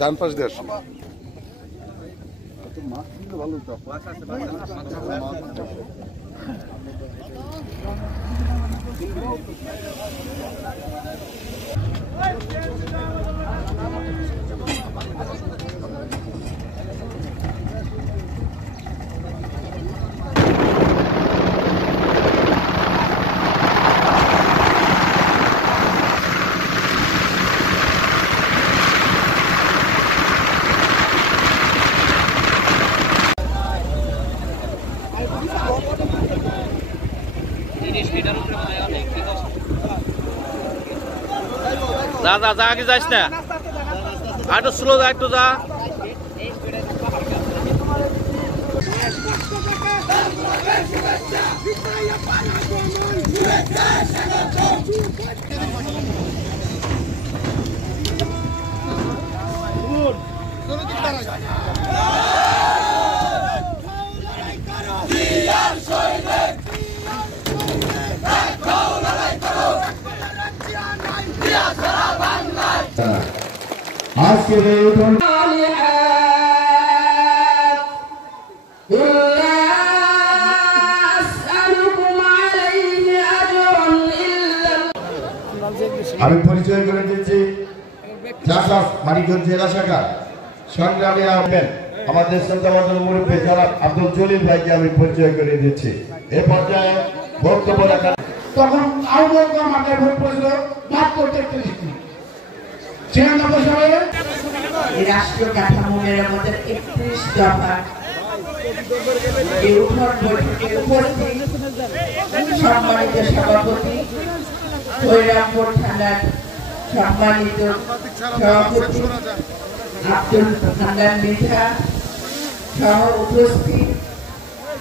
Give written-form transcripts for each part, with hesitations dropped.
ডান পাশ দিয়ে আসুন। যা যা যা আগে যাস না, একটু স্লো যা, একটু যা। আজকের এই আমি পরিচয় করে দিচ্ছি মানিকগঞ্জ জেলা শাখা সংগ্রামী আহ্বান আমাদের শ্রদ্ধাভাজন মুরব্বী জনাব আব্দুল জলিল ভাইকে আমি পরিচয় করে দিচ্ছি। এ পর্যায়ে বক্তব্য রাখা তখন আওয়ামী লীগ আমাদের ভোট পড়েছিল মাত্র 33টি। 96 সালে এই রাষ্ট্রীয় কাঠামো মেরামতের 31 দফা এই উঠোন বৈঠকে উপস্থিত সম্মানিত সভাপতি, হৈরামপুর থানার সম্মানিত সভাপতি আব্দুল হান্নান মিঠা সহ উপস্থিত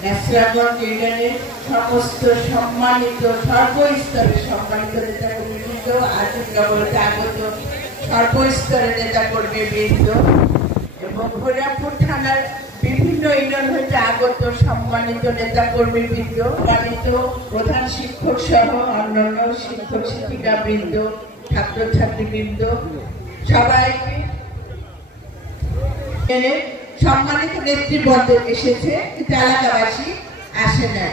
নেসরাগঞ্জ ইউনিয়নের সমস্ত সম্মানিত সর্বস্তরের সম্মানিত নেতাকর্মীবৃন্দ, আজিমনগরতে আগত সর্বস্তরের নেতাকর্মীবৃন্দ এবং হৈরামপুর থানার বিভিন্ন ইউনিয়ন হইতে আগত সম্মানিত নেতাকর্মীবৃন্দ, সম্মানিত প্রধান শিক্ষক সহ অন্যান্য শিক্ষক শিক্ষিকাবৃন্দ, ছাত্রছাত্রীবৃন্দ, সবাইকে সম্মানিত নেতৃবৃন্দ এসেছে, এলাকাবাসী আসে না।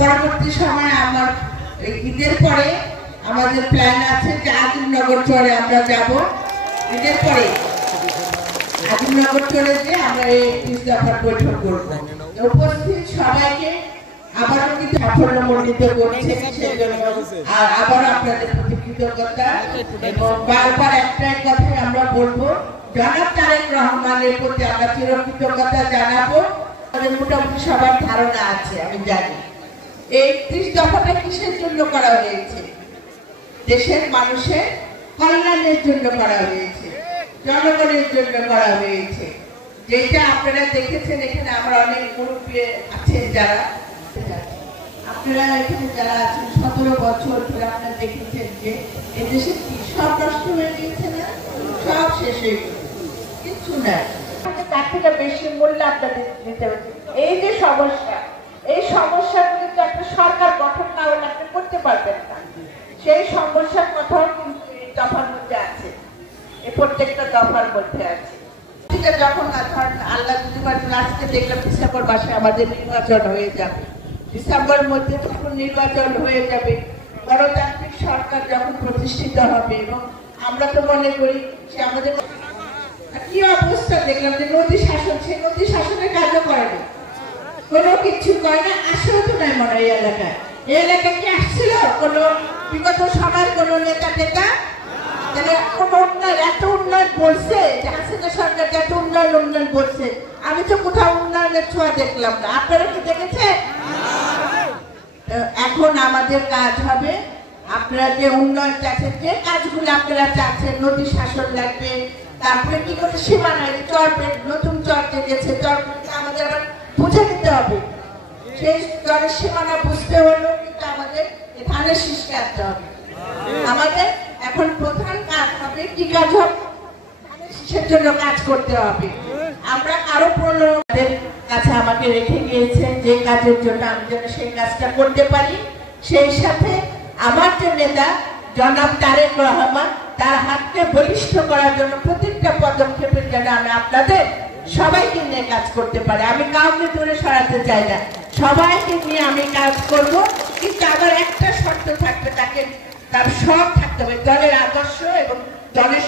পরবর্তী সময় আমার ঈদের পরে আমাদের প্ল্যান আছে যে আজিমনগর চরে আমরা যাব। ঈদের পরে আজিমনগর চরে যে আমরা এই 30 দফার বৈঠক করব। উপস্থিত সবাইকে আবারও কিন্তু সাফল্যমণ্ডিত করছে, আর আবার আপনাদের প্রতি কৃতজ্ঞতা এবং বারবার একটাই কথাই আমরা বলবো, জনাব তারেক রহমানের প্রতি আমরা চিরকৃতজ্ঞতা জানাবো। আমাদের মোটামুটি সবার ধারণা আছে, আমি জানি এই 30 দফাটা কিসের জন্য করা হয়েছে। দেশের মানুষের কল্যাণের জন্য করা হয়েছে, জনগণের জন্য করা হয়েছে। যেটা আপনারা দেখেছেন, এখানে আমরা অনেক মুরব্বী আছেন যারা, আপনারা এখানে যারা আছেন 17 বছর ধরে আপনারা দেখেছেন যে এদেশে কি সব নষ্ট হয়ে গিয়েছে না, সব শেষ হয়ে গেছে, কিছু না। তার থেকে বেশি মূল্য আপনাদের দিতে হচ্ছে। এই যে সমস্যা, এই সমস্যাগুলি তো একটা সরকার গঠন না হলে আপনি করতে পারবেন না। সেই সমস্যার কথাও কিন্তু এই দফার মধ্যে আছে, এই প্রত্যেকটা দফার মধ্যে আছে। যখন আল্লাহ আজকে দেখলাম ডিসেম্বর মাসে আমাদের নির্বাচন হয়ে যাবে, ডিসেম্বরের মধ্যে যখন নির্বাচন হয়ে যাবে, গণতান্ত্রিক সরকার যখন প্রতিষ্ঠিত হবে, এবং আমরা তো মনে করি যে আমাদের কি অবস্থা দেখলাম যে নদী শাসন, সে নদী শাসনের কাজও করেনি, কোনো কিছু করে না, আসেও তো নাই মনে হয় এই এলাকায়। এই এলাকায় কি আসছিল কোনো বিগত সময়ের কোনো নেতা টেতা? এত উন্নয়ন বলছে যে হাসিনা সরকার এত উন্নয়ন বলছে, আমি তো কোথাও উন্নয়নের ছোঁয়া দেখলাম না। আপনারা কি দেখেছেন? এখন আমাদের কাজ হবে, আপনারা যে উন্নয়ন চাচ্ছেন, যে কাজগুলো আপনারা চাচ্ছেন, নদী শাসন লাগবে, তারপরে কি করে সীমানায় চর, নতুন চর গেছে, চরগুলিকে আমাদের আবার বুঝে দিতে হবে। সেই চরের সীমানা বুঝতে হলেও কিন্তু আমাদের ধানের শীষ কাটতে হবে। আমাদের এখন প্রধান কাজ হবে, কি কাজ হবে? ধানের শীষের জন্য কাজ করতে হবে। আমরা কারো প্রলোভনের কাছে আমাকে রেখে গিয়েছেন যে কাজের জন্য আমি যেন সেই কাজটা করতে পারি। সেই সাথে আমার যে নেতা জনাব তারেক রহমান, তার হাতকে বলিষ্ঠ করার জন্য প্রত্যেকটা পদক্ষেপে যেন আমি আপনাদের সবাইকে নিয়ে কাজ করতে পারি। আমি কাউকে দূরে সরাতে চাই না, সবাইকে নিয়ে আমি কাজ করব। কিন্তু আমার একটা শর্ত থাকবে, তার সব থাকতে হবে, দলের আদর্শ এবং দলের